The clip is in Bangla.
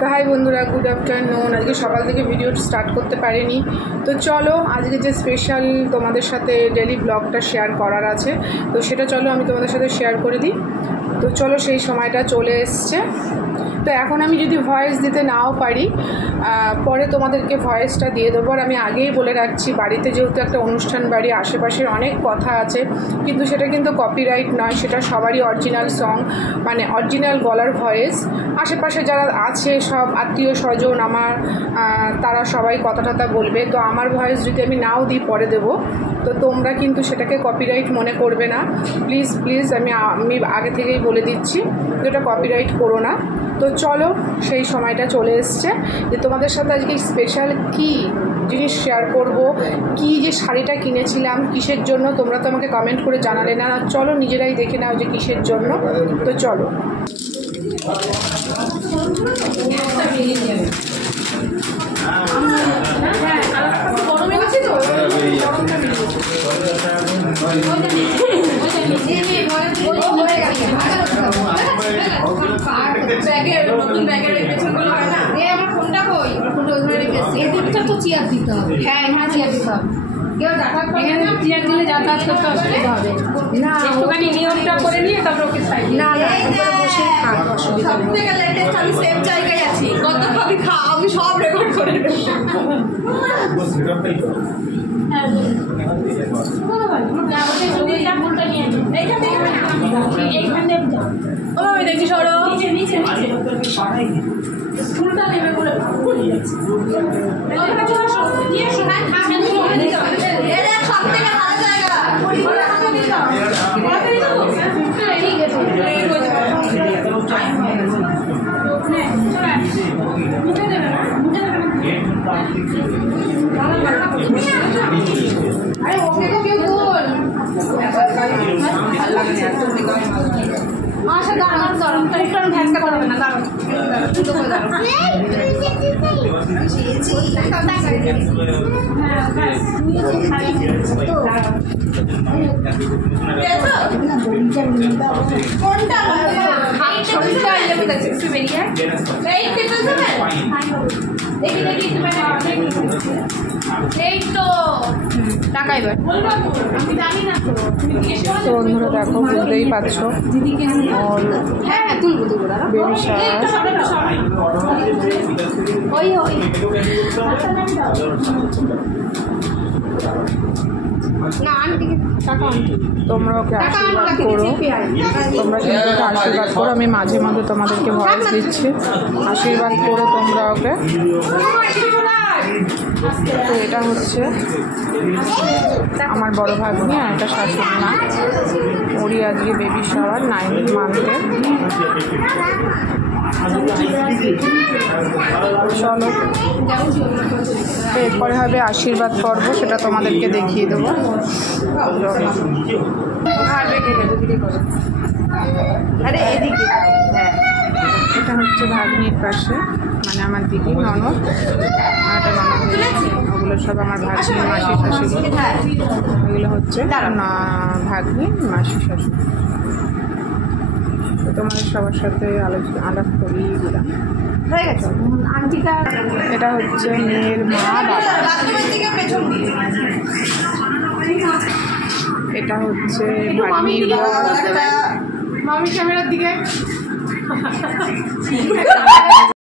তো হাই বন্ধুরা, গুড আফটারনুন। আজকে সকাল থেকে ভিডিও স্টার্ট করতে পারিনি, তো চলো আজকে যে স্পেশাল তোমাদের সাথে ডেলি ব্লগটা শেয়ার করার আছে, তো সেটা চলো আমি তোমাদের সাথে শেয়ার করে দিই। তো চলো সেই সময়টা চলে এসছে। তো এখন আমি যদি ভয়েস দিতে নাও পারি, পরে তোমাদেরকে ভয়েসটা দিয়ে দেবো। আর আমি আগেই বলে রাখছি, বাড়িতে যেহেতু একটা অনুষ্ঠান বাড়ি, আশেপাশের অনেক কথা আছে, কিন্তু সেটা কিন্তু কপিরাইট নয়, সেটা সবারই অরিজিনাল সং, মানে অরিজিনাল গলার ভয়েস। আশেপাশে যারা আছে সব আত্মীয় স্বজন আমার, তারা সবাই কথা টথা বলবে। তো আমার ভয়েস যদি আমি নাও দিই, পরে দেবো, তো তোমরা কিন্তু সেটাকে কপিরাইট মনে করবে না, প্লিজ প্লিজ। আমি আগে থেকেই বলে দিচ্ছি, যেটা কপিরাইট করো না। তো চলো সেই সময়টা চলে এসছে যে তোমাদের সাথে আজকে স্পেশাল কি জিনিস শেয়ার করব। কি যে শাড়িটা কিনেছিলাম, কিসের জন্য, তোমরা তো আমাকে কমেন্ট করে জানালে না। চলো নিজেরাই দেখে নাও যে কিসের জন্য। তো চলো। চেয়ার দিতে হবে। হ্যাঁ হ্যাঁ, চেয়ার দিতে হবে। এখানে চেয়ার দিলে যাতায়াত করতে অসুবিধা হবে না, একটুখানি নিয়মটা করে নিয়ে তারপর ওকে সাইড না বসে অসুবিধা নেই। আমি সেম জায়গায় আছি, কত খাবি খা, আমি সব রেকর্ড করে দেবো। দেখি সরো ফুলটা নেবে বলে সব থেকে ভালো জায়গা। আরে ওকে তো কেউ বল আশা দাঁড়ান দাঁড়ান, একটু ভ্যাসটা করবে না, দাঁড়ান তো বন্ধুরা দেখো, বুঝতেই পারছো বেবি তোমরা ওকে আশীর্বাদ করো, তোমরা কিন্তু ওকে আশীর্বাদ করো। আমি মাঝে মাঝে তোমাদেরকে ভয়েস দিচ্ছি, আশীর্বাদ করো তোমরা ওকে। তো এটা হচ্ছে আমার বড় ভাগ্নি আর একটা শাশুড়ি মা, ওরই আজকে বেবি শাওয়ার 9 মান্থে। চলো এরপরে হবে আশীর্বাদ পর্ব, সেটা তোমাদেরকে দেখিয়ে দেবো। এটা হচ্ছে ভাগ্নির পাশে, মানে আমার দিদি ননদ আর একটা ননদ, ওগুলো সব আমার ভাগ্নি মাসি শাশুড়ি, এগুলো হচ্ছে ভাগ্নি মাসি শাশুড়ি। তো তোমাদের সবার সাথে আলাপ করিয়ে দিলাম, হয়ে গেছে। এটা হচ্ছে মেয়ের মা বাবা, এটা হচ্ছে ভাগ্নির মামি ক্যামেরার দিকে